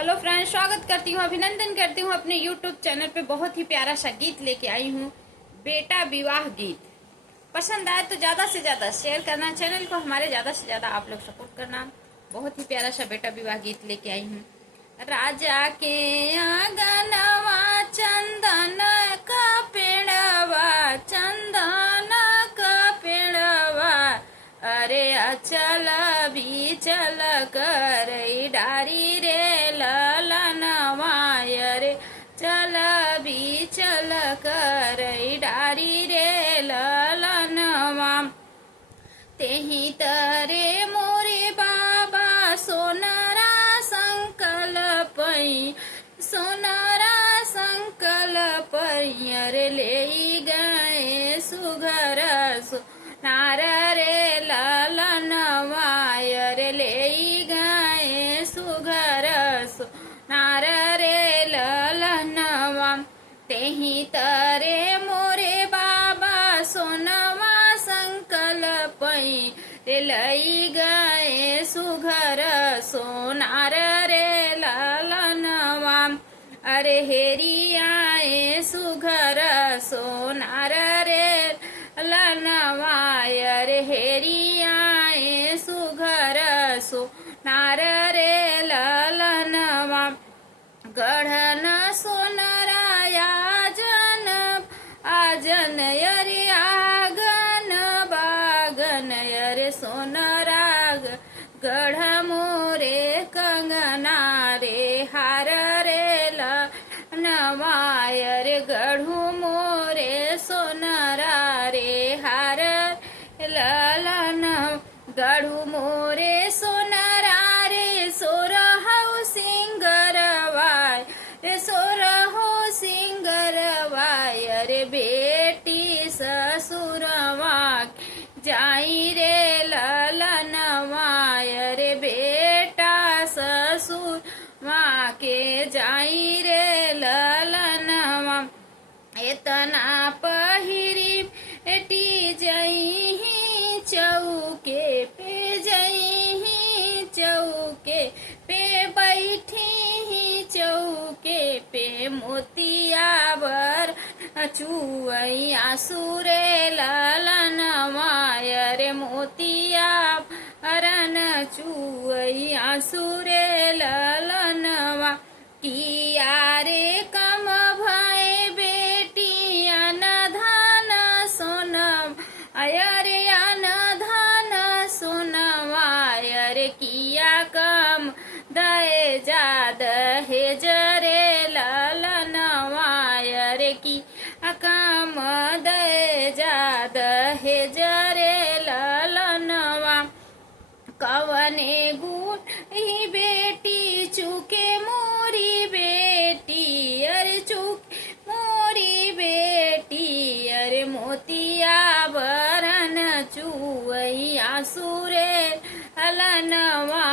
Hello friends, स्वागत करती हूँ, अभिनंदन करती हूँ अपने यूट्यूब चैनल पे। बहुत ही प्यारा सा गीत लेके आई हूँ, बेटा विवाह गीत। पसंद आए तो ज्यादा से ज्यादा शेयर करना, चैनल को हमारे ज्यादा से ज्यादा आप लोग सपोर्ट करना। बहुत ही प्यारा सा बेटा विवाह गीत लेके आई हूँ। राजा के आंगनवा चंदन का पेड़वा, चंदन का पेड़वा, अरे अचल भी चल कर डारी रे ललनवा, अरे चल भी चल कर डारी रे ललनवा। तेही तरे मोरे बाबा सोनारा संकल्पई, सोनारा संकल्पई, अरे ले गए सुघर सोनार रे ललनवा, अरे ले गए सुघर सोनार रे ललनवा। तेही तरे मोरे बाबा सोनवा संकल्पई, रे लई गए सुघर सोनार रे ललनवा, अरे हेरी आए सुघर सोनार रे ललनवा, अरे हेरी आए सुघर सोनार रे ललनवा। गढ़न सोनराया जन आजन अरे आगन बागन, अरे सोनराग गढ़ मोरे कंगना रे हार रे ललनवा, अरे गढ़ू मोरे सोनरा रे हार ललन, गढ़ू मोरे सोनरा रे सोरहु सिंगरवाय, रे सोरहु सिंगरवाय, अरे बेटी ससुरवा जाई रे ललनवा, अरे बेटा ससुर माँ के जाई रे ललनवा। एतना पहिरी बेटी जई चौके पे, जई चौके पे बैठी चौके पे, मोतिया बर चुई आसुरे ललनवा, अरे मोतिया अरन चुई आसुरे ललनवा। किया रे कम भय बेटी अनधन सोनम, अरे अनधन सोनवा, अरे किया कम दए जाद हे जरे ललनवा, अरे की कम दए जाद हे जरे ललनवा। कवने गुण ही बेटी चुके मोरी बेटी, अरे चुक मोरी बेटी, अरे मोतिया बरन चुई आसुरे ललनवा,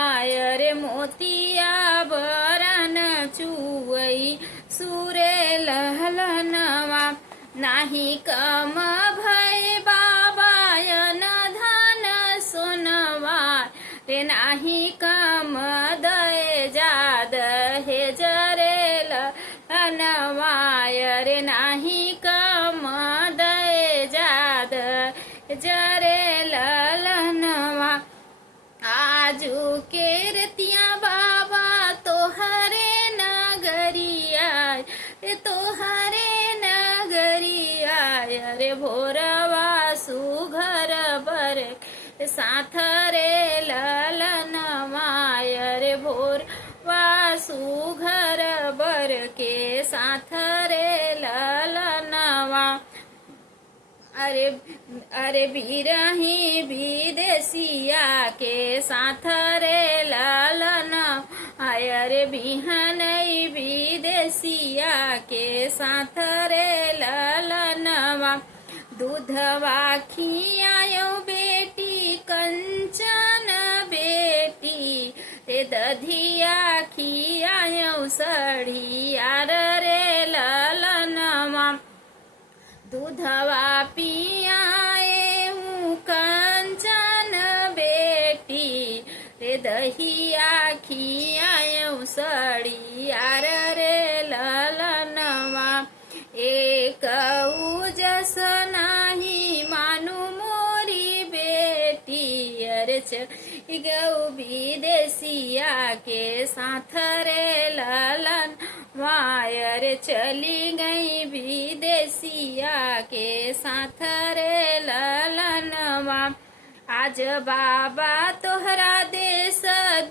अरे मोतिया बरन चुई सुरे ललनवा। नाही कम भय बाबा अनधन सोनवा, रे नाही कम दए जाद हे जरे ललनवा, अरे नाही कम दए जाद जरे ललनवा। आजू के रतिया बाबा तोहरे नगरिया, तोहरे नगरिया, अरे भोरवा सुघर बर साथ रे ललनवा, अरे भोर वासु घर बर के साथ रे ललनवा। अरे बिरही विदेशिया के साथ रे ललनवा, अरे बिहनई विदेशिया के साथ रे ललनवा। दूधवा खियायो बेटी कंचन बेटी, रे दधिया खियायो सढ़िया रे ललनवा। दूधवा पियाए कंचन बेटी, रे दहिया खियायो सड़ी यार रे ललनवा एक जस नाही मानु मोरी बेटी अरे गौ विदेशिया के साथ रे ललन वायर चली गई विदेशिया के साथ रे ललनवा आज बाबा तोहरा देश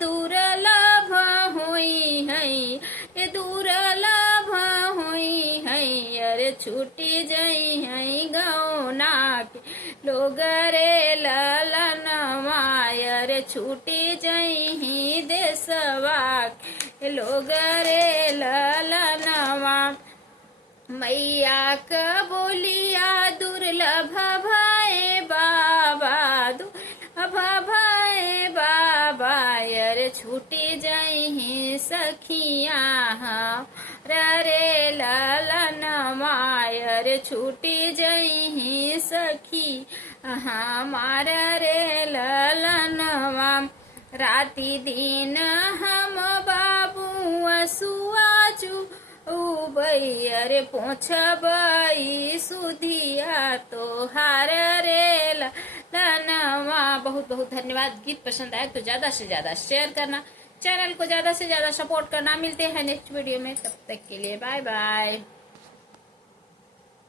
दुर्लभ हुई है ये दुर्लभ हुई है अरे छूटी जई है गौना के लोग रे ललनवा अरे छूटी जई ही देशवा के लोग रे ललनवा मैया क बोलिया दुर्लभ भय बाबा दुर्लभ भय बाबा यर छूटी जई सखिया रे ललनवा यर छूटी जई सखी हमार रे ललनवा राति दिन हम बाबू सुआचू अरे पहुँचबई सुधिया तोहार रे ललनवा। बहुत बहुत धन्यवाद। गीत पसंद आए तो ज्यादा से ज्यादा शेयर करना, चैनल को ज्यादा से ज्यादा सपोर्ट करना। मिलते हैं नेक्स्ट वीडियो में, तब तक के लिए बाय बाय।